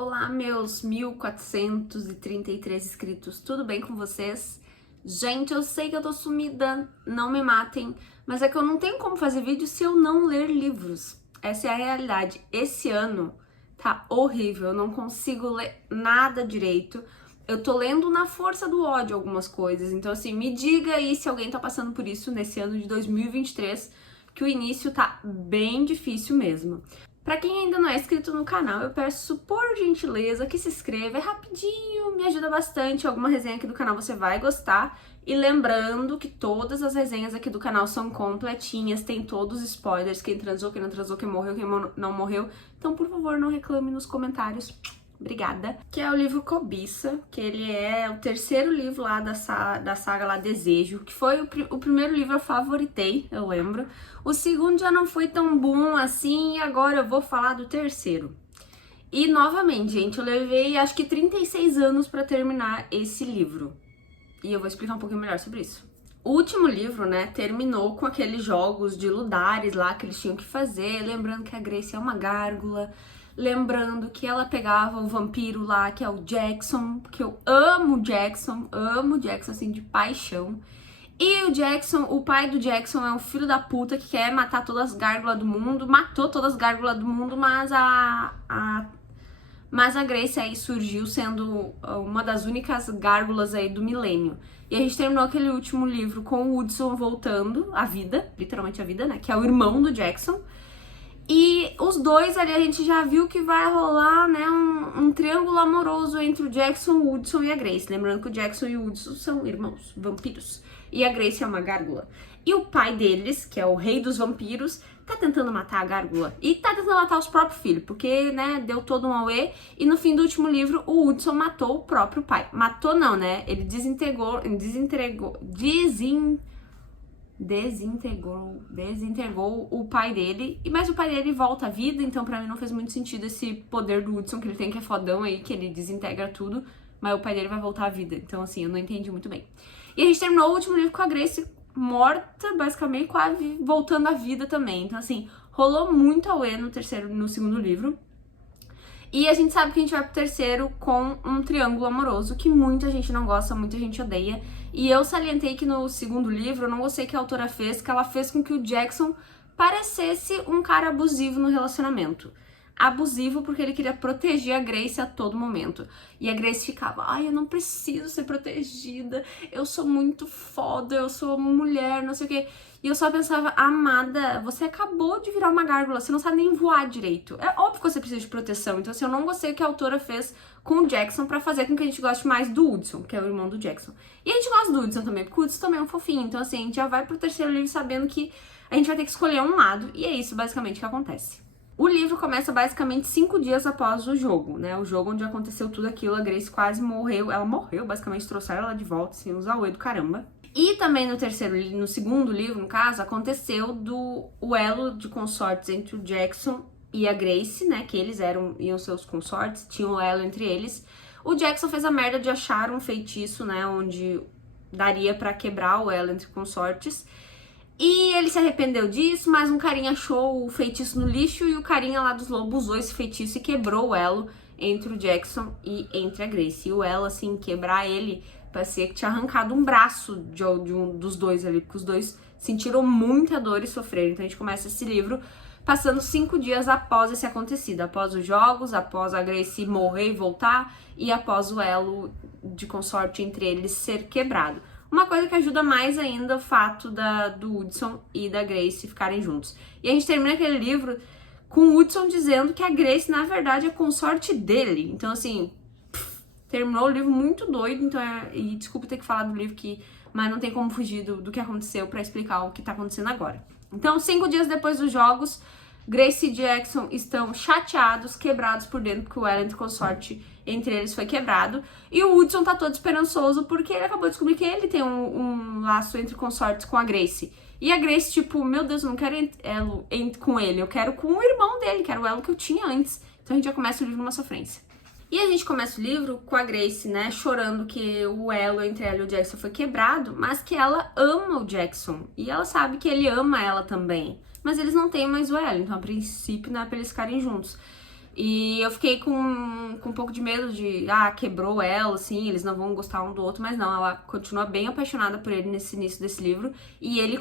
Olá, meus 1433 inscritos, tudo bem com vocês? Gente, eu sei que eu tô sumida, não me matem, mas é que eu não tenho como fazer vídeo se eu não ler livros. Essa é a realidade. Esse ano tá horrível, eu não consigo ler nada direito. Eu tô lendo na força do ódio algumas coisas, então assim, me diga aí se alguém tá passando por isso nesse ano de 2023, que o início tá bem difícil mesmo. Pra quem ainda não é inscrito no canal, eu peço por gentileza que se inscreva, é rapidinho, me ajuda bastante, alguma resenha aqui do canal você vai gostar. E lembrando que todas as resenhas aqui do canal são completinhas, tem todos os spoilers, quem transou, quem não transou, quem morreu, quem não morreu. Então, por favor, não reclame nos comentários. Obrigada. Que é o livro Cobiça, que ele é o terceiro livro lá da saga lá Desejo, que foi o primeiro livro eu favoritei, eu lembro. O segundo já não foi tão bom assim, e agora eu vou falar do terceiro. E novamente, gente, eu levei acho que 36 anos pra terminar esse livro. E eu vou explicar um pouquinho melhor sobre isso. O último livro, né, terminou com aqueles jogos de ludares lá que eles tinham que fazer, lembrando que a Grace é uma gárgula, lembrando que ela pegava o vampiro lá, que é o Jackson, que eu amo o Jackson assim de paixão. E o Jackson, o pai do Jackson é um filho da puta que quer matar todas as gárgulas do mundo, matou todas as gárgulas do mundo, mas a Grace aí surgiu sendo uma das únicas gárgulas aí do milênio. E a gente terminou aquele último livro com o Woodson voltando à vida, literalmente à vida, né? Que é o irmão do Jackson. E os dois ali a gente já viu que vai rolar, né, um triângulo amoroso entre o Jackson, o Woodson e a Grace. Lembrando que o Jackson e o Woodson são irmãos, vampiros. E a Grace é uma gárgula. E o pai deles, que é o rei dos vampiros, tá tentando matar a gárgula. E tá tentando matar os próprios filhos, porque, né, deu todo um auê. E no fim do último livro, o Woodson matou o próprio pai. Matou não, né? Ele desintegrou o pai dele, mas o pai dele volta à vida, então pra mim não fez muito sentido esse poder do Woodson que ele tem, que é fodão aí, que ele desintegra tudo, mas o pai dele vai voltar à vida, então assim, eu não entendi muito bem. E a gente terminou o último livro com a Grace morta, basicamente, quase voltando à vida também, então assim, rolou muito auê no segundo livro. E a gente sabe que a gente vai pro terceiro com um triângulo amoroso que muita gente não gosta, muita gente odeia. E eu salientei que no segundo livro, eu não gostei que a autora fez, que ela fez com que o Jackson parecesse um cara abusivo no relacionamento. Abusivo porque ele queria proteger a Grace a todo momento. E a Grace ficava, ai, eu não preciso ser protegida, eu sou muito foda, eu sou mulher, não sei o quê. E eu só pensava, amada, você acabou de virar uma gárgula, você não sabe nem voar direito. É óbvio que você precisa de proteção. Então, assim, eu não gostei o que a autora fez com o Jackson pra fazer com que a gente goste mais do Woodson, que é o irmão do Jackson. E a gente gosta do Woodson também, porque o Woodson também é um fofinho. Então, assim, a gente já vai pro terceiro livro sabendo que a gente vai ter que escolher um lado. E é isso, basicamente, que acontece. O livro começa basicamente 5 dias após o jogo, né? O jogo onde aconteceu tudo aquilo, a Grace quase morreu. Ela morreu, basicamente, trouxeram ela de volta, assim, uns auê do caramba. E também no segundo livro, no caso, aconteceu o elo de consortes entre o Jackson e a Grace, né? Que eles iam ser os consortes, tinham o elo entre eles. O Jackson fez a merda de achar um feitiço, né? Onde daria pra quebrar o elo entre consortes. E ele se arrependeu disso, mas um carinha achou o feitiço no lixo e o carinha lá dos lobos usou esse feitiço e quebrou o elo entre o Jackson e entre a Grace. E o elo, assim, quebrar ele, parecia que tinha arrancado um braço de um dos dois ali, porque os dois sentiram muita dor e sofreram. Então a gente começa esse livro passando 5 dias após esse acontecido, após os jogos, após a Grace morrer e voltar e após o elo de consorte entre eles ser quebrado. Uma coisa que ajuda mais ainda o fato do Woodson e da Grace ficarem juntos. E a gente termina aquele livro com o Woodson dizendo que a Grace, na verdade, é consorte dele. Então, assim, terminou o livro muito doido. Então, e desculpa ter que falar do livro, mas não tem como fugir do que aconteceu pra explicar o que tá acontecendo agora. Então, 5 dias depois dos jogos, Grace e Jackson estão chateados, quebrados por dentro, porque o elo entre consorte entre eles foi quebrado. E o Woodson tá todo esperançoso, porque ele acabou de descobrir que ele tem um laço entre consortes com a Grace. E a Grace, tipo, meu Deus, eu não quero elo com ele, eu quero com o irmão dele, que era o elo que eu tinha antes. Então a gente já começa o livro numa sofrência. E a gente começa o livro com a Grace, né, chorando que o elo entre ela e o Jackson foi quebrado, mas que ela ama o Jackson. E ela sabe que ele ama ela também. Mas eles não têm mais o elo, então a princípio não é pra eles ficarem juntos. E eu fiquei com um pouco de medo de, quebrou ela, assim, eles não vão gostar um do outro, mas não, ela continua bem apaixonada por ele nesse início desse livro, e ele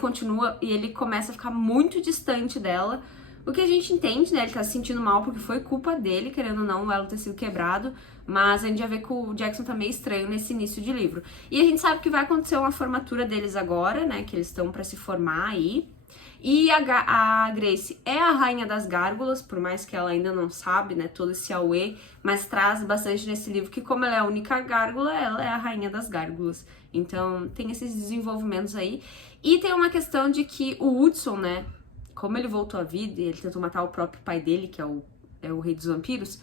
começa a ficar muito distante dela, o que a gente entende, né, ele tá se sentindo mal porque foi culpa dele, querendo ou não, o elo ter sido quebrado, mas a gente já vê que o Jackson tá meio estranho nesse início de livro. E a gente sabe que vai acontecer uma formatura deles agora, né, que eles estão pra se formar aí. E a Grace é a rainha das gárgulas, por mais que ela ainda não sabe, né, todo esse auê, mas traz bastante nesse livro que como ela é a única gárgula, ela é a rainha das gárgulas. Então tem esses desenvolvimentos aí. E tem uma questão de que o Hudson, né, como ele voltou à vida e ele tentou matar o próprio pai dele, que é o rei dos vampiros,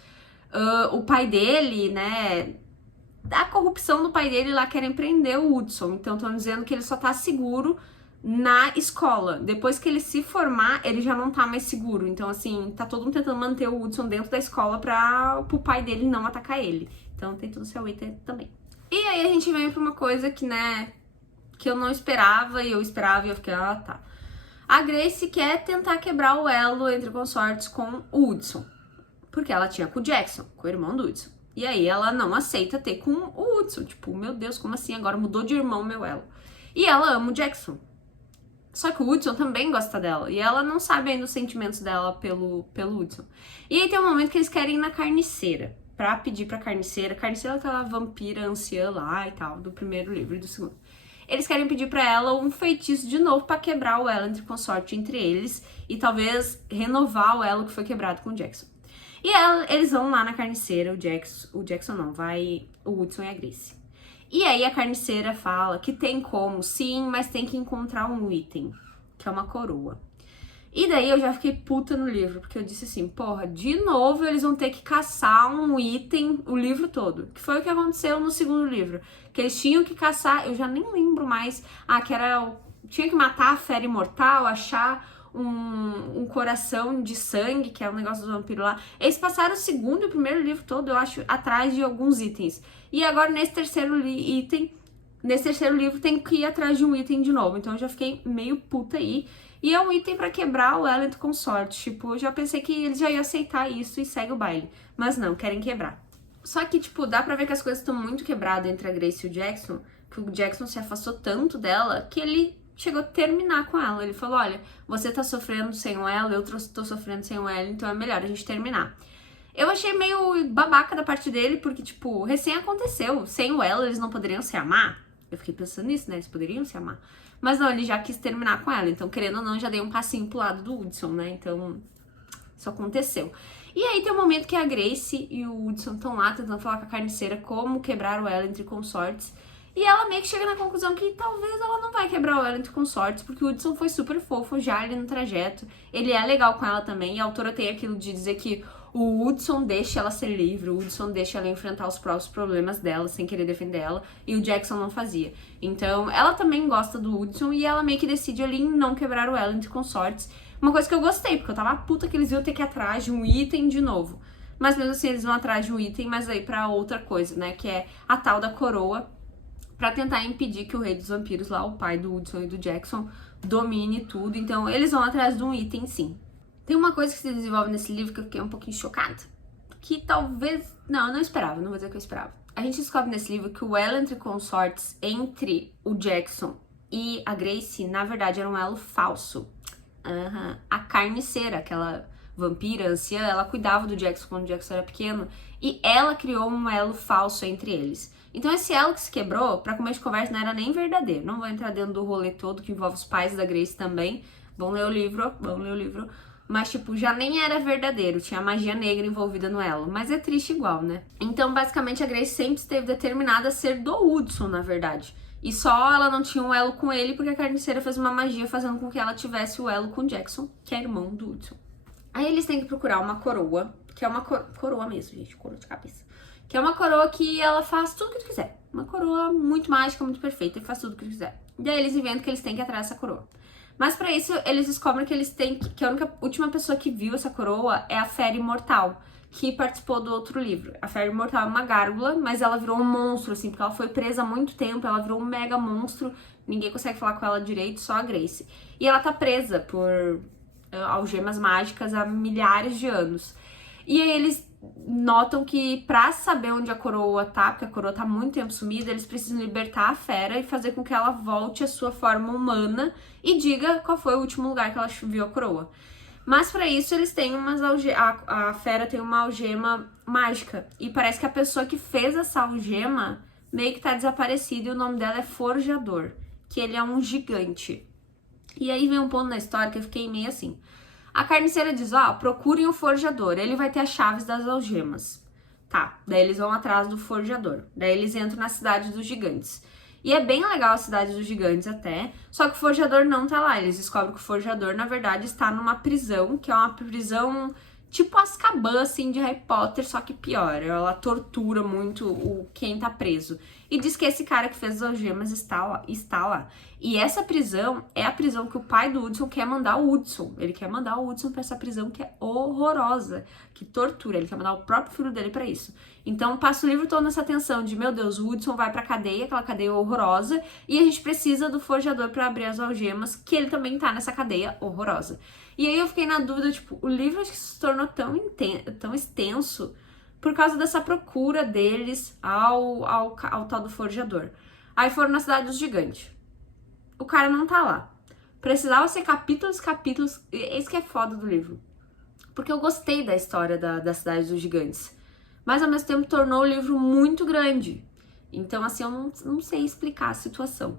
o pai dele, né, a corrupção do pai dele lá querem prender o Hudson. Então estão dizendo que ele só tá seguro na escola. Depois que ele se formar, ele já não tá mais seguro. Então, assim, tá todo mundo tentando manter o Hudson dentro da escola pro pai dele não atacar ele. Então tem tudo seu item também. E aí a gente vem pra uma coisa que, né, que eu não esperava, e eu esperava e eu fiquei, tá. A Grace quer tentar quebrar o elo entre consortes com o Hudson. Porque ela tinha com o Jackson, com o irmão do Hudson. E aí ela não aceita ter com o Hudson. Tipo, meu Deus, como assim? Agora mudou de irmão meu elo. E ela ama o Jackson. Só que o Hudson também gosta dela. E ela não sabe ainda os sentimentos dela pelo Hudson. E aí tem um momento que eles querem ir na carniceira. Pra pedir pra carniceira. Carniceira é aquela vampira anciã lá e tal. Do primeiro livro e do segundo. Eles querem pedir pra ela um feitiço de novo pra quebrar o elo entre consorte entre eles. E talvez renovar o elo que foi quebrado com o Jackson. E eles vão lá na carniceira. O Jackson não. Vai o Hudson e a Grace. E aí a carniceira fala que tem como, sim, mas tem que encontrar um item, que é uma coroa. E daí eu já fiquei puta no livro, porque eu disse assim, porra, de novo eles vão ter que caçar um item o livro todo. Que foi o que aconteceu no segundo livro. Que eles tinham que caçar, eu já nem lembro mais, tinha que matar a fera imortal, achar um coração de sangue, que é um negócio do vampiro lá. Eles passaram o segundo e o primeiro livro todo, eu acho, atrás de alguns itens. E agora nesse terceiro livro tem que ir atrás de um item de novo. Então eu já fiquei meio puta aí. E é um item pra quebrar o elo entre consortes. Tipo, eu já pensei que eles já iam aceitar isso e segue o baile. Mas não, querem quebrar. Só que, tipo, dá pra ver que as coisas estão muito quebradas entre a Grace e o Jackson. Que o Jackson se afastou tanto dela que ele chegou a terminar com ela. Ele falou, olha, você tá sofrendo sem o elo, eu tô sofrendo sem o elo, então é melhor a gente terminar. Eu achei meio babaca da parte dele, porque, tipo, recém aconteceu. Sem o elo, eles não poderiam se amar. Eu fiquei pensando nisso, né? Eles poderiam se amar. Mas não, ele já quis terminar com ela. Então, querendo ou não, já dei um passinho pro lado do Hudson, né? Então, isso aconteceu. E aí tem um momento que a Grace e o Hudson estão lá tentando falar com a carniceira como quebrar o elo entre consortes. E ela meio que chega na conclusão que talvez ela não vai quebrar o elo entre consortes, porque o Hudson foi super fofo já ali no trajeto. Ele é legal com ela também, e a autora tem aquilo de dizer que o Hudson deixa ela ser livre, o Hudson deixa ela enfrentar os próprios problemas dela, sem querer defender ela, e o Jackson não fazia. Então, ela também gosta do Hudson, e ela meio que decide ali em não quebrar o elo entre consortes. Uma coisa que eu gostei, porque eu tava puta que eles iam ter que ir atrás de um item de novo. Mas mesmo assim, eles vão atrás de um item, mas aí pra outra coisa, né, que é a tal da coroa, pra tentar impedir que o rei dos vampiros lá, o pai do Hudson e do Jackson, domine tudo. Então, eles vão atrás de um item, sim. Tem uma coisa que se desenvolve nesse livro que eu fiquei um pouquinho chocada. Que talvez... Não, eu não esperava, não vou dizer que eu esperava. A gente descobre nesse livro que o elo entre consortes entre o Jackson e a Grace, na verdade, era um elo falso. A carniceira, aquela vampira anciã, ela cuidava do Jackson quando o Jackson era pequeno. E ela criou um elo falso entre eles. Então esse elo que se quebrou, pra começo de conversa, não era nem verdadeiro. Não vou entrar dentro do rolê todo, que envolve os pais da Grace também. Vão ler o livro. Mas, tipo, já nem era verdadeiro. Tinha magia negra envolvida no elo. Mas é triste igual, né? Então, basicamente, a Grace sempre esteve determinada a ser do Hudson, na verdade. E só ela não tinha um elo com ele porque a carniceira fez uma magia fazendo com que ela tivesse o elo com o Jackson, que é irmão do Hudson. Aí eles têm que procurar uma coroa, que é uma coroa mesmo, gente, coroa de cabeça. Que é uma coroa que ela faz tudo o que tu quiser. Uma coroa muito mágica, muito perfeita, e faz tudo o que tu quiser. E aí eles inventam que eles têm que ir atrás dessa coroa. Mas pra isso, eles descobrem que eles têm que a última pessoa que viu essa coroa é a Fera Imortal, que participou do outro livro. A Fera Imortal é uma gárgula, mas ela virou um monstro, assim, porque ela foi presa há muito tempo, ela virou um mega monstro, ninguém consegue falar com ela direito, só a Grace. E ela tá presa por algemas mágicas há milhares de anos. E aí eles notam que pra saber onde a coroa tá, porque a coroa tá muito tempo sumida, eles precisam libertar a fera e fazer com que ela volte à sua forma humana e diga qual foi o último lugar que ela viu a coroa. Mas pra isso eles têm a fera tem uma algema mágica. E parece que a pessoa que fez essa algema meio que tá desaparecida e o nome dela é Forjador, que ele é um gigante. E aí vem um ponto na história que eu fiquei meio assim. A carniceira diz, procurem o forjador, ele vai ter as chaves das algemas. Tá, daí eles vão atrás do forjador. Daí eles entram na cidade dos gigantes. E é bem legal a cidade dos gigantes até, só que o forjador não tá lá. Eles descobrem que o forjador, na verdade, está numa prisão, que é uma prisão tipo Azkaban, assim, de Harry Potter, só que pior. Ela tortura muito quem tá preso. E diz que esse cara que fez as algemas está lá. E essa prisão é a prisão que o pai do Hudson quer mandar o Hudson. Ele quer mandar o Hudson pra essa prisão que é horrorosa, que tortura. Ele quer mandar o próprio filho dele pra isso. Então passa o livro todo nessa tensão de, meu Deus, o Hudson vai pra cadeia, aquela cadeia horrorosa, e a gente precisa do forjador pra abrir as algemas, que ele também tá nessa cadeia horrorosa. E aí eu fiquei na dúvida, tipo, o livro acho que se tornou tão extenso por causa dessa procura deles ao tal do forjador. Aí foram na cidade dos gigantes. O cara não tá lá. Precisava ser capítulos, esse que é foda do livro. Porque eu gostei da história da cidade dos gigantes. Mas ao mesmo tempo tornou o livro muito grande. Então assim, eu não sei explicar a situação.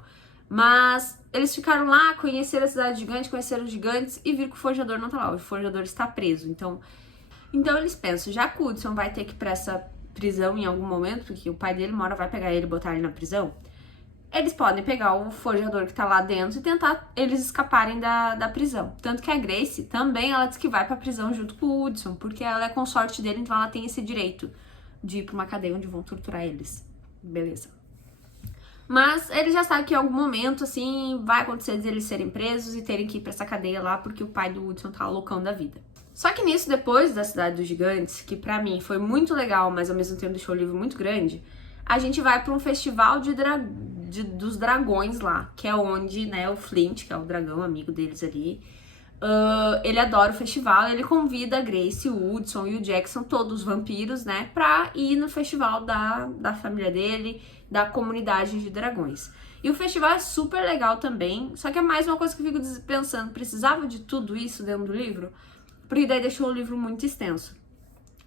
Mas eles ficaram lá, conheceram a cidade gigante, conheceram os gigantes e viram que o forjador não tá lá. O forjador está preso. Então eles pensam, já que o Hudson vai ter que ir pra essa prisão em algum momento, porque o pai dele uma hora vai pegar ele e botar ele na prisão, eles podem pegar o forjador que tá lá dentro e tentar eles escaparem da prisão. Tanto que a Grace também, ela diz que vai pra prisão junto com o Hudson, porque ela é consorte dele, então ela tem esse direito de ir pra uma cadeia onde vão torturar eles. Beleza. Mas eles já sabem que em algum momento, assim, vai acontecer de eles serem presos e terem que ir pra essa cadeia lá, porque o pai do Hudson tá loucão da vida. Só que nisso, depois da Cidade dos Gigantes, que pra mim foi muito legal, mas ao mesmo tempo deixou o livro muito grande, a gente vai pra um festival dos dragões lá, que é onde, né, o Flint, que é o dragão amigo deles ali, ele adora o festival, ele convida a Grace, o Hudson e o Jackson, todos os vampiros, né, pra ir no festival da família dele, da comunidade de dragões. E o festival é super legal também, só que é mais uma coisa que eu fico pensando, precisava de tudo isso dentro do livro? Porque daí deixou o livro muito extenso.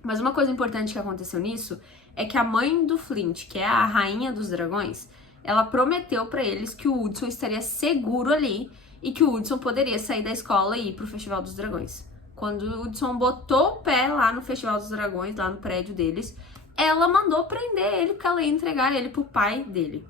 Mas uma coisa importante que aconteceu nisso é que a mãe do Flint, que é a rainha dos dragões, ela prometeu pra eles que o Hudson estaria seguro ali e que o Hudson poderia sair da escola e ir pro Festival dos Dragões. Quando o Hudson botou o pé lá no Festival dos Dragões, lá no prédio deles, ela mandou prender ele porque ela ia entregar ele pro pai dele.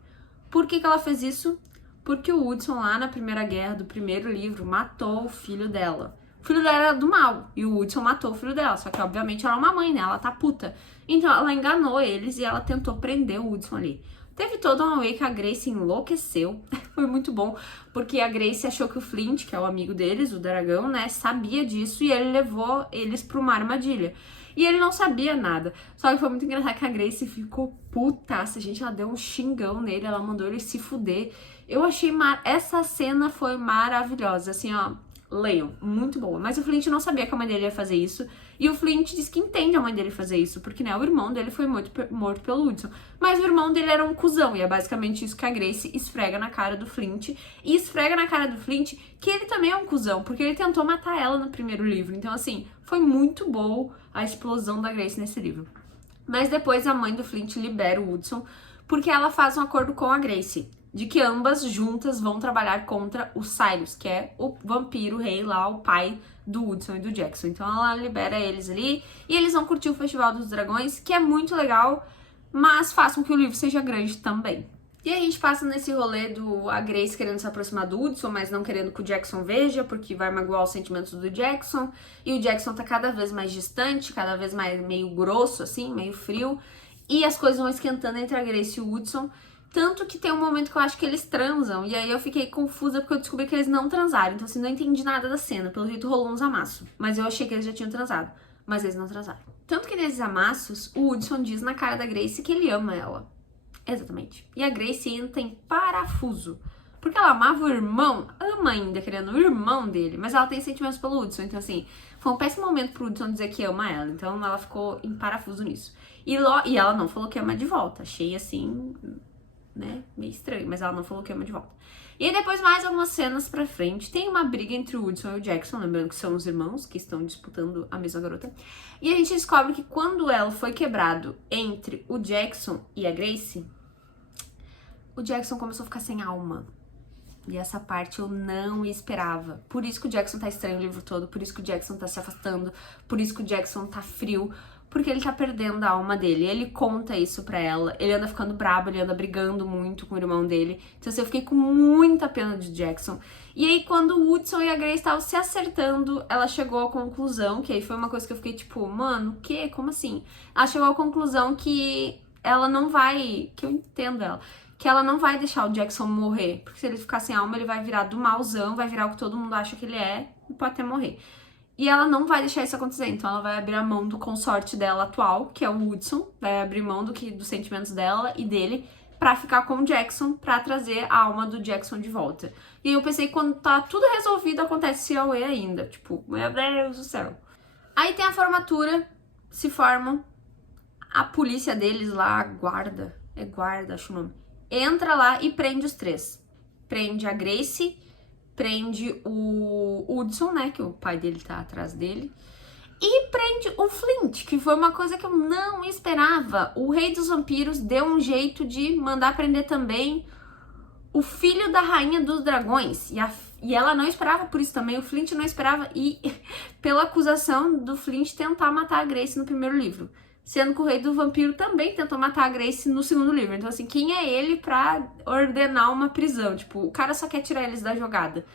Por que ela fez isso? Porque o Hudson lá na Primeira Guerra do primeiro livro matou o filho dela. O filho dela era do mal e o Hudson matou o filho dela, só que obviamente ela é uma mãe, né? Ela tá puta. Então ela enganou eles e ela tentou prender o Hudson ali. Teve todo um away que a Grace enlouqueceu. Foi muito bom, porque a Grace achou que o Flint, que é o amigo deles, o dragão, né, sabia disso e ele levou eles pra uma armadilha. E ele não sabia nada. Só que foi muito engraçado que a Grace ficou putaça, gente. Ela deu um xingão nele, ela mandou ele se fuder. Eu achei... Essa cena foi maravilhosa, assim, ó. Leiam, muito boa. Mas o Flint não sabia que a mãe dele ia fazer isso. E o Flint diz que entende a mãe dele fazer isso, porque, né, o irmão dele foi morto pelo Hudson. Mas o irmão dele era um cuzão, e é basicamente isso que a Grace esfrega na cara do Flint. E esfrega na cara do Flint que ele também é um cuzão, porque ele tentou matar ela no primeiro livro. Então, assim, foi muito bom a explosão da Grace nesse livro. Mas depois a mãe do Flint libera o Hudson, porque ela faz um acordo com a Grace, de que ambas juntas vão trabalhar contra o Sirius, que é o vampiro rei lá, o pai do Hudson e do Jackson. Então ela libera eles ali e eles vão curtir o Festival dos Dragões, que é muito legal, mas façam que o livro seja grande também. E a gente passa nesse rolê do a Grace querendo se aproximar do Hudson, mas não querendo que o Jackson veja, porque vai magoar os sentimentos do Jackson. E o Jackson tá cada vez mais distante, cada vez mais meio grosso, assim, meio frio. E as coisas vão esquentando entre a Grace e o Hudson. Tanto que tem um momento que eu acho que eles transam. E aí eu fiquei confusa porque eu descobri que eles não transaram. Então assim, não entendi nada da cena. Pelo jeito rolou uns amassos. Mas eu achei que eles já tinham transado. Mas eles não transaram. Tanto que nesses amassos, o Hudson diz na cara da Grace que ele ama ela. Exatamente. E a Grace entra em parafuso. Porque ela amava o irmão, ama ainda, querendo o irmão dele, mas ela tem sentimentos pelo Hudson, então assim, foi um péssimo momento pro Hudson dizer que ama ela, então ela ficou em parafuso nisso. E ela não falou que ama de volta, achei assim, né, meio estranho, mas ela não falou que ama de volta. E aí depois, mais algumas cenas pra frente, tem uma briga entre o Hudson e o Jackson, lembrando que são os irmãos que estão disputando a mesma garota. E a gente descobre que quando ela foi quebrado entre o Jackson e a Grace, o Jackson começou a ficar sem alma. E essa parte eu não esperava. Por isso que o Jackson tá estranho o livro todo, por isso que o Jackson tá se afastando, por isso que o Jackson tá frio, porque ele tá perdendo a alma dele. Ele conta isso pra ela, ele anda ficando brabo, ele anda brigando muito com o irmão dele. Então assim, eu fiquei com muita pena de Jackson. E aí quando o Hudson e a Grace estavam se acertando, ela chegou à conclusão, que aí foi uma coisa que eu fiquei tipo, mano, o quê? Como assim? Ela chegou à conclusão que ela não vai, que eu entendo ela, que ela não vai deixar o Jackson morrer, porque se ele ficar sem alma, ele vai virar do malzão, vai virar o que todo mundo acha que ele é, e pode até morrer. E ela não vai deixar isso acontecer, então ela vai abrir a mão do consorte dela atual, que é o Hudson, vai abrir mão dos sentimentos dela e dele, pra ficar com o Jackson, pra trazer a alma do Jackson de volta. E aí eu pensei que quando tá tudo resolvido, acontece Away ainda, tipo, meu Deus do céu. Aí tem a formatura, se formam, a polícia deles lá, guarda, acho o nome, entra lá e prende os três. Prende a Grace, prende o Hudson, né, que o pai dele tá atrás dele, e prende o Flint, que foi uma coisa que eu não esperava. O Rei dos Vampiros deu um jeito de mandar prender também o filho da Rainha dos Dragões, e ela não esperava por isso também, o Flint não esperava, e pela acusação do Flint tentar matar a Grace no primeiro livro. Sendo que o Rei do Vampiro também tentou matar a Grace no segundo livro. Então, assim, quem é ele pra ordenar uma prisão? Tipo, o cara só quer tirar eles da jogada.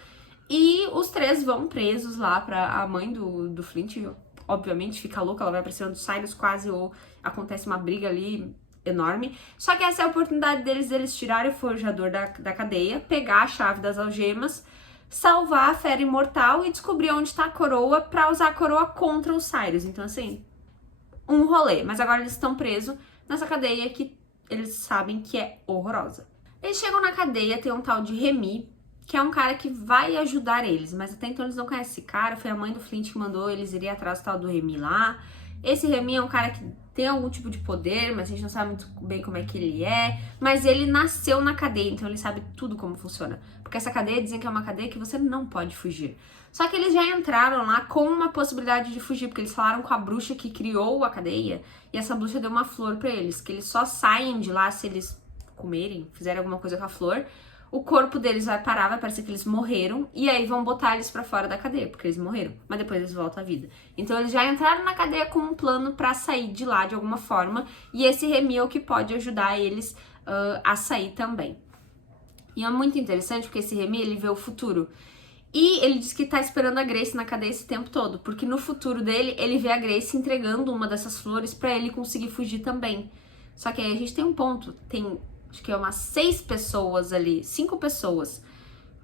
E os três vão presos lá pra a mãe do Flint, obviamente, fica louca, ela vai pra cima do Cyrus quase, ou acontece uma briga ali enorme. Só que essa é a oportunidade deles tirarem o forjador da cadeia, pegar a chave das algemas, salvar a Fera Imortal e descobrir onde tá a coroa pra usar a coroa contra o Cyrus. Então, assim, um rolê, mas agora eles estão presos nessa cadeia que eles sabem que é horrorosa. Eles chegam na cadeia, tem um tal de Remy, que é um cara que vai ajudar eles, mas até então eles não conhecem esse cara, foi a mãe do Flint que mandou eles irem atrás do tal do Remy lá. Esse Remy é um cara que tem algum tipo de poder, mas a gente não sabe muito bem como é que ele é, mas ele nasceu na cadeia, então ele sabe tudo como funciona. Porque essa cadeia dizem que é uma cadeia que você não pode fugir. Só que eles já entraram lá com uma possibilidade de fugir, porque eles falaram com a bruxa que criou a cadeia, e essa bruxa deu uma flor pra eles, que eles só saem de lá se eles comerem, fizerem alguma coisa com a flor. O corpo deles vai parar, vai parecer que eles morreram, e aí vão botar eles pra fora da cadeia, porque eles morreram, mas depois eles voltam à vida. Então eles já entraram na cadeia com um plano pra sair de lá de alguma forma, e esse Remy é o que pode ajudar eles a sair também. E é muito interessante porque esse Remy, ele vê o futuro. E ele diz que tá esperando a Grace na cadeia esse tempo todo, porque no futuro dele, ele vê a Grace entregando uma dessas flores pra ele conseguir fugir também. Só que aí a gente tem um ponto, tem acho que é umas 6 pessoas ali, 5 pessoas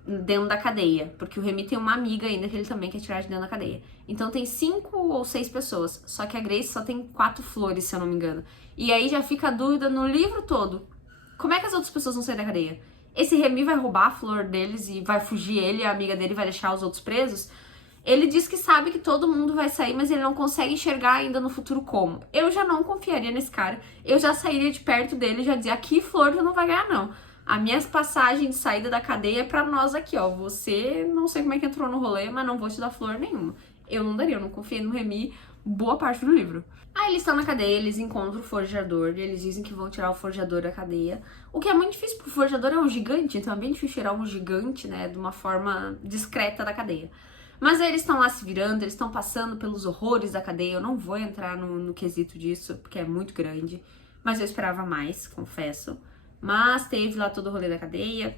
dentro da cadeia, porque o Remy tem uma amiga ainda que ele também quer tirar de dentro da cadeia. Então tem 5 ou 6 pessoas, só que a Grace só tem 4 flores, se eu não me engano. E aí já fica a dúvida no livro todo, como é que as outras pessoas vão sair da cadeia? Esse Remy vai roubar a flor deles e vai fugir ele, a amiga dele vai deixar os outros presos? Ele diz que sabe que todo mundo vai sair, mas ele não consegue enxergar ainda no futuro como. Eu já não confiaria nesse cara, eu já sairia de perto dele e já dizia, aqui flor tu não vai ganhar não. A minha passagem de saída da cadeia é pra nós aqui, ó. Você, não sei como é que entrou no rolê, mas não vou te dar flor nenhuma. Eu não daria, eu não confiei no Remy boa parte do livro. Aí eles estão na cadeia, eles encontram o forjador, e eles dizem que vão tirar o forjador da cadeia. O que é muito difícil, porque o forjador é um gigante, então é bem difícil tirar um gigante, né, de uma forma discreta da cadeia. Mas aí eles estão lá se virando, eles estão passando pelos horrores da cadeia. Eu não vou entrar no quesito disso, porque é muito grande. Mas eu esperava mais, confesso. Mas teve lá todo o rolê da cadeia.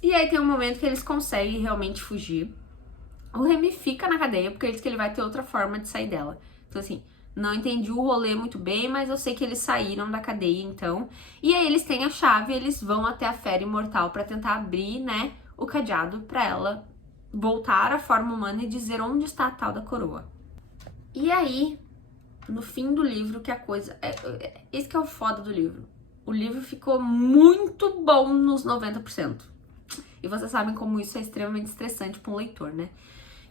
E aí tem um momento que eles conseguem realmente fugir. O Remy fica na cadeia, porque ele diz que ele vai ter outra forma de sair dela. Então assim, não entendi o rolê muito bem, mas eu sei que eles saíram da cadeia então. E aí eles têm a chave e eles vão até a Fera Imortal pra tentar abrir, né, o cadeado pra ela voltar à forma humana e dizer onde está a tal da coroa. E aí, no fim do livro, que a coisa... esse que é o foda do livro. O livro ficou muito bom nos 90%. E vocês sabem como isso é extremamente estressante para um leitor, né?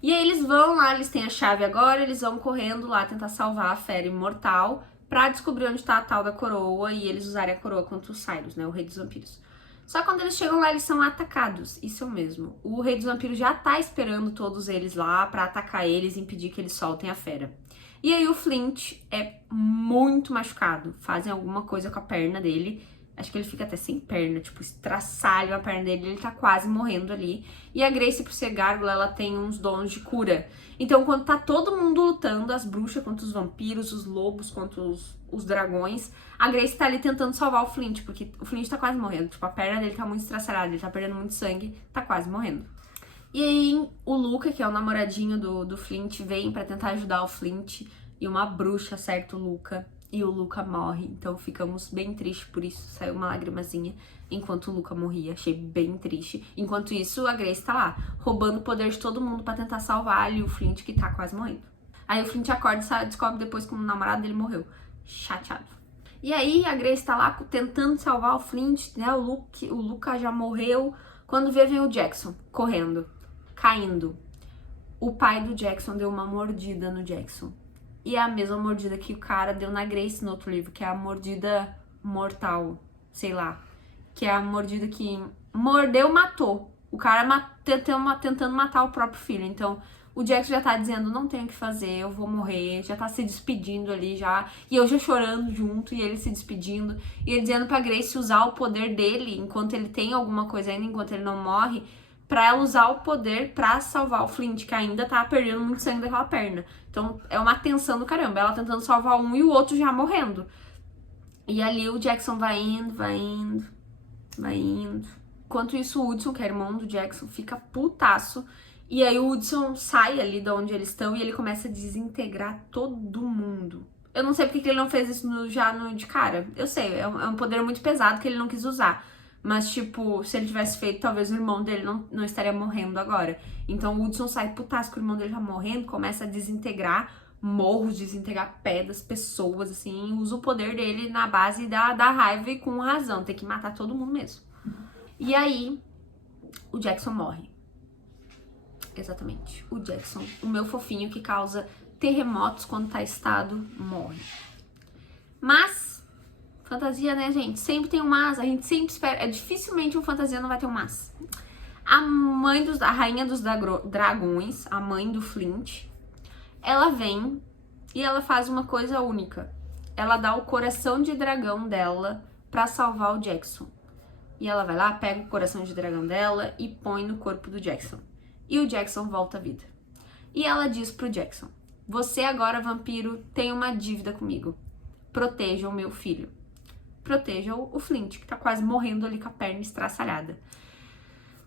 E aí eles vão lá, eles têm a chave agora, eles vão correndo lá tentar salvar a fera imortal pra descobrir onde tá a tal da coroa e eles usarem a coroa contra o Cyrus, né, o rei dos vampiros. Só que quando eles chegam lá, eles são atacados, isso mesmo. O rei dos vampiros já tá esperando todos eles lá pra atacar eles e impedir que eles soltem a fera. E aí o Flint é muito machucado, fazem alguma coisa com a perna dele. Acho que ele fica até sem perna, tipo, estraçalham a perna dele, ele tá quase morrendo ali. E a Grace, por ser gárgula, ela tem uns dons de cura. Então, quando tá todo mundo lutando, as bruxas contra os vampiros, os lobos contra os dragões, a Grace tá ali tentando salvar o Flint, porque o Flint tá quase morrendo. Tipo, a perna dele tá muito estraçalhada, ele tá perdendo muito sangue, tá quase morrendo. E aí, o Luca, que é o namoradinho do Flint, vem pra tentar ajudar o Flint. E uma bruxa acerta o Luca. E o Luca morre, então ficamos bem tristes por isso, saiu uma lagrimazinha enquanto o Luca morria, achei bem triste. Enquanto isso, a Grace tá lá, roubando o poder de todo mundo pra tentar salvar ali o Flint, que tá quase morrendo. Aí o Flint acorda e descobre depois que o namorado dele morreu, chateado. E aí a Grace tá lá tentando salvar o Flint, né, o Luca já morreu, quando vem o Jackson, correndo, caindo. O pai do Jackson deu uma mordida no Jackson. E é a mesma mordida que o cara deu na Grace no outro livro, que é a mordida mortal, sei lá. Que é a mordida que mordeu, matou. O cara tentando matar o próprio filho. Então, o Jackson já tá dizendo, não tenho o que fazer, eu vou morrer. Já tá se despedindo ali já. E eu já chorando junto, e ele se despedindo. E ele dizendo pra Grace usar o poder dele, enquanto ele tem alguma coisa ainda, enquanto ele não morre, pra ela usar o poder pra salvar o Flint, que ainda tá perdendo muito sangue daquela perna. Então, é uma tensão do caramba. Ela tentando salvar um e o outro já morrendo. E ali o Jackson vai indo. Enquanto isso, o Hudson, que é irmão do Jackson, fica putaço. E aí o Hudson sai ali de onde eles estão e ele começa a desintegrar todo mundo. Eu não sei porque que ele não fez isso de cara. Eu sei, é um poder muito pesado que ele não quis usar. Mas, tipo, se ele tivesse feito, talvez o irmão dele não estaria morrendo agora. Então o Hudson sai putaço com o irmão dele já morrendo, começa a desintegrar morros, desintegrar pedras, pessoas, assim, usa o poder dele na base da raiva e com razão, tem que matar todo mundo mesmo. E aí, o Jackson morre. Exatamente, o Jackson, o meu fofinho que causa terremotos quando tá estado, morre. Mas fantasia, né, gente? Sempre tem um mas, a gente sempre espera. Dificilmente uma fantasia não vai ter um mas. A rainha dos dragões, a mãe do Flint, ela vem e ela faz uma coisa única. Ela dá o coração de dragão dela pra salvar o Jackson. E ela vai lá, pega o coração de dragão dela e põe no corpo do Jackson. E o Jackson volta à vida. E ela diz pro Jackson, você agora, vampiro, tem uma dívida comigo. Proteja o meu filho. Proteja o Flint, que tá quase morrendo ali com a perna estraçalhada.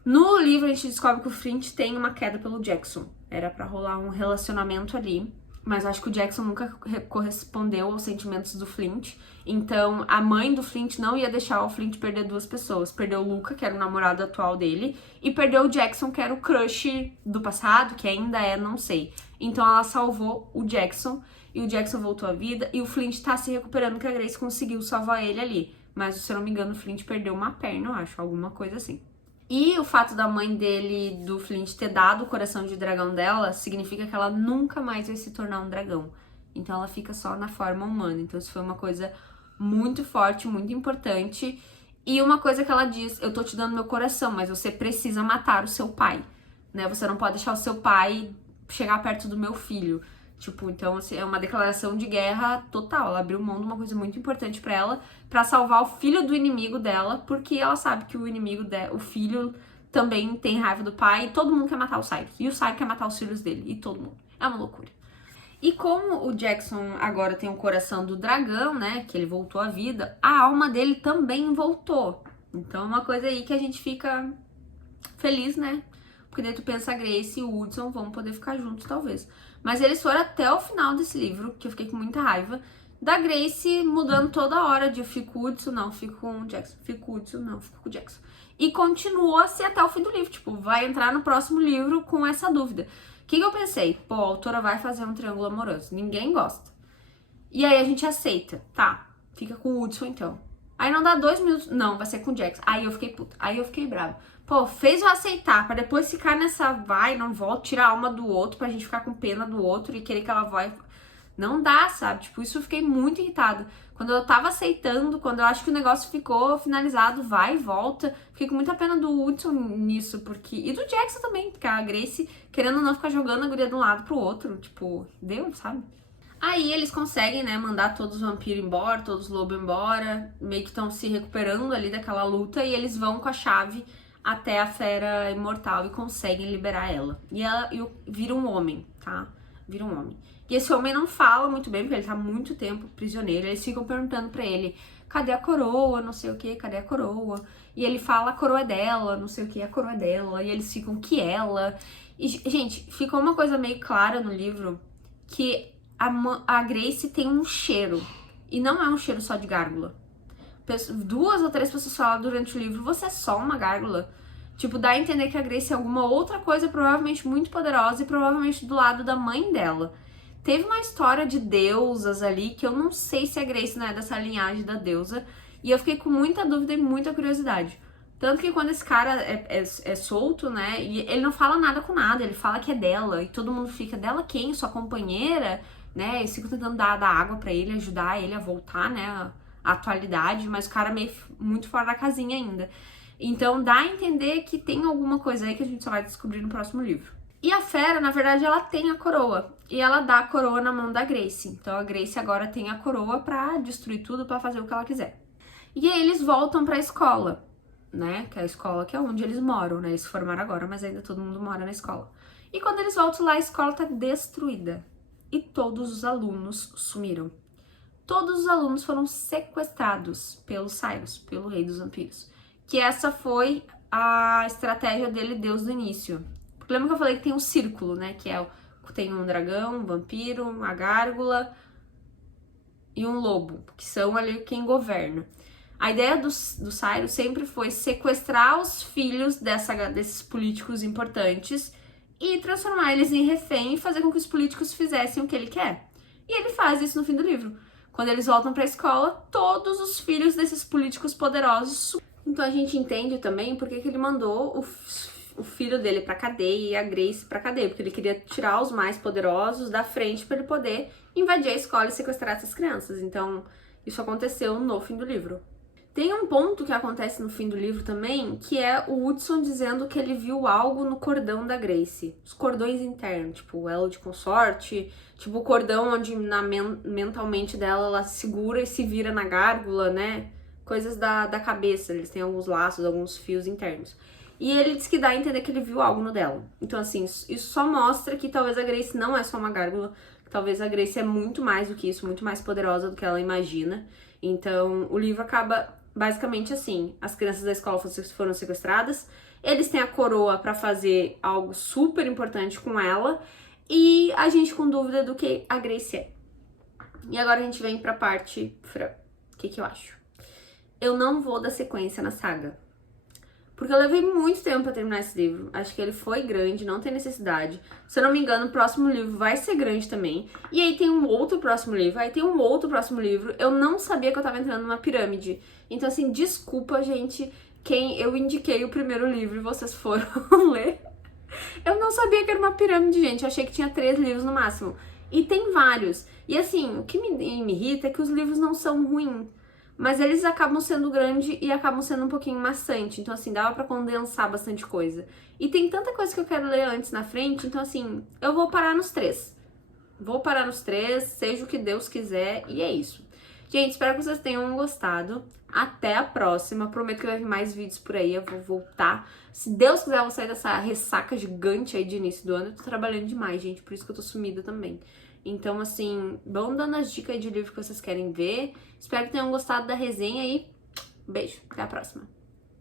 No livro a gente descobre que o Flint tem uma queda pelo Jackson. Era pra rolar um relacionamento ali, mas acho que o Jackson nunca correspondeu aos sentimentos do Flint. Então a mãe do Flint não ia deixar o Flint perder duas pessoas. Perdeu o Luca, que era o namorado atual dele, e perdeu o Jackson, que era o crush do passado, que ainda é, não sei. Então ela salvou o Jackson, e o Jackson voltou à vida, e o Flint tá se recuperando, que a Grace conseguiu salvar ele ali. Mas, se eu não me engano, o Flint perdeu uma perna, eu acho, alguma coisa assim. E o fato da mãe dele, do Flint, ter dado o coração de dragão dela, significa que ela nunca mais vai se tornar um dragão. Então ela fica só na forma humana. Então isso foi uma coisa muito forte, muito importante. E uma coisa que ela diz, eu tô te dando meu coração, mas você precisa matar o seu pai, né? Você não pode deixar o seu pai chegar perto do meu filho. Tipo, então, assim, é uma declaração de guerra total. Ela abriu mão de uma coisa muito importante pra ela, pra salvar o filho do inimigo dela, porque ela sabe que o inimigo o filho também tem raiva do pai, e todo mundo quer matar o Cyrus. E o Cyrus quer matar os filhos dele, e todo mundo. É uma loucura. E como o Jackson agora tem o coração do dragão, né, que ele voltou à vida, a alma dele também voltou. Então é uma coisa aí que a gente fica feliz, né? Porque daí tu pensa, a Grace e o Hudson vão poder ficar juntos, talvez. Mas eles foram até o final desse livro, que eu fiquei com muita raiva, da Grace mudando toda hora de eu fico com o Hudson, não, fico com o Jackson, fico com o Hudson, não, fico com o Jackson. E continuou assim até o fim do livro, tipo, vai entrar no próximo livro com essa dúvida. O que eu pensei? Pô, a autora vai fazer um triângulo amoroso, ninguém gosta. E aí a gente aceita, tá, fica com o Hudson então. Aí não dá 2 minutos. Não, vai ser com o Jax. Aí eu fiquei puta. Aí eu fiquei brava. Pô, fez eu aceitar, pra depois ficar nessa vai, não volta, tirar a alma do outro, pra gente ficar com pena do outro e querer que ela vai. Não dá, sabe? Tipo, isso eu fiquei muito irritada. Quando eu tava aceitando, quando eu acho que o negócio ficou finalizado, vai e volta. Fiquei com muita pena do Hudson nisso, porque. E do Jackson também, porque a Grace, querendo ou não, ficar jogando a guria de um lado pro outro. Tipo, deu, sabe? Aí eles conseguem, né, mandar todos os vampiros embora, todos os lobos embora, meio que estão se recuperando ali daquela luta e eles vão com a chave até a fera imortal e conseguem liberar ela. E ela vira um homem, tá? Vira um homem. E esse homem não fala muito bem, porque ele tá muito tempo prisioneiro. Eles ficam perguntando pra ele, cadê a coroa, não sei o que, cadê a coroa? E ele fala, a coroa é dela, não sei o que, a coroa é dela. E eles ficam, que ela? E, gente, ficou uma coisa meio clara no livro, que a Grace tem um cheiro. E não é um cheiro só de gárgula. 2 ou 3 pessoas falam durante o livro, você é só uma gárgula. Tipo, dá a entender que a Grace é alguma outra coisa, provavelmente muito poderosa e provavelmente do lado da mãe dela. Teve uma história de deusas ali, que eu não sei se a Grace não é dessa linhagem da deusa. E eu fiquei com muita dúvida e muita curiosidade. Tanto que quando esse cara é solto, né, e ele não fala nada com nada, ele fala que é dela. E todo mundo fica, dela quem? Sua companheira? Né, eles ficam tentando dar água pra ele, ajudar ele a voltar, né, à atualidade. Mas o cara é meio muito fora da casinha ainda. Então dá a entender que tem alguma coisa aí que a gente só vai descobrir no próximo livro. E a fera, na verdade, ela tem a coroa. E ela dá a coroa na mão da Grace. Então a Grace agora tem a coroa pra destruir tudo, pra fazer o que ela quiser. E aí eles voltam pra escola, né? Que é a escola que é onde eles moram, né? Eles se formaram agora, mas ainda todo mundo mora na escola. E quando eles voltam lá, a escola tá destruída. E todos os alunos sumiram. Todos os alunos foram sequestrados pelo Cyrus, pelo Rei dos Vampiros. Que essa foi a estratégia dele desde o início. Porque lembra que eu falei que tem um círculo, né? Que tem um dragão, um vampiro, uma gárgula e um lobo, que são ali quem governa. A ideia do Cyrus sempre foi sequestrar os filhos desses políticos importantes e transformar eles em refém e fazer com que os políticos fizessem o que ele quer. E ele faz isso no fim do livro. Quando eles voltam pra escola, todos os filhos desses políticos poderosos. Então a gente entende também porque que ele mandou o filho dele pra cadeia e a Grace pra cadeia, porque ele queria tirar os mais poderosos da frente pra ele poder invadir a escola e sequestrar essas crianças. Então isso aconteceu no fim do livro. Tem um ponto que acontece no fim do livro também, que é o Hudson dizendo que ele viu algo no cordão da Grace. Os cordões internos, tipo o elo de consorte, tipo o cordão onde mentalmente dela ela segura e se vira na gárgula, né? Coisas da cabeça, eles têm alguns laços, alguns fios internos. E ele diz que dá a entender que ele viu algo no dela. Então assim, isso só mostra que talvez a Grace não é só uma gárgula, que talvez a Grace é muito mais do que isso, muito mais poderosa do que ela imagina. Então o livro acaba basicamente assim, as crianças da escola foram sequestradas, eles têm a coroa pra fazer algo super importante com ela, e a gente com dúvida do que a Grace é. E agora a gente vem pra parte Fran. O que eu acho? Eu não vou dar sequência na saga. Porque eu levei muito tempo pra terminar esse livro. Acho que ele foi grande, não tem necessidade. Se eu não me engano, o próximo livro vai ser grande também. E aí tem um outro próximo livro, aí tem um outro próximo livro. Eu não sabia que eu tava entrando numa pirâmide. Então, assim, desculpa, gente, quem eu indiquei o primeiro livro e vocês foram ler. Eu não sabia que era uma pirâmide, gente. Eu achei que tinha 3 livros no máximo. E tem vários. E assim, o que me irrita é que os livros não são ruins. Mas eles acabam sendo grandes e acabam sendo um pouquinho maçante. Então, assim, dava pra condensar bastante coisa. E tem tanta coisa que eu quero ler antes na frente. Então, assim, eu vou parar nos 3. Vou parar nos 3, seja o que Deus quiser. E é isso. Gente, espero que vocês tenham gostado. Até a próxima. Prometo que vai vir mais vídeos por aí. Eu vou voltar. Se Deus quiser, eu vou sair dessa ressaca gigante aí de início do ano. Eu tô trabalhando demais, gente. Por isso que eu tô sumida também. Então, assim, vão dando as dicas de livro que vocês querem ver. Espero que tenham gostado da resenha e beijo. Até a próxima.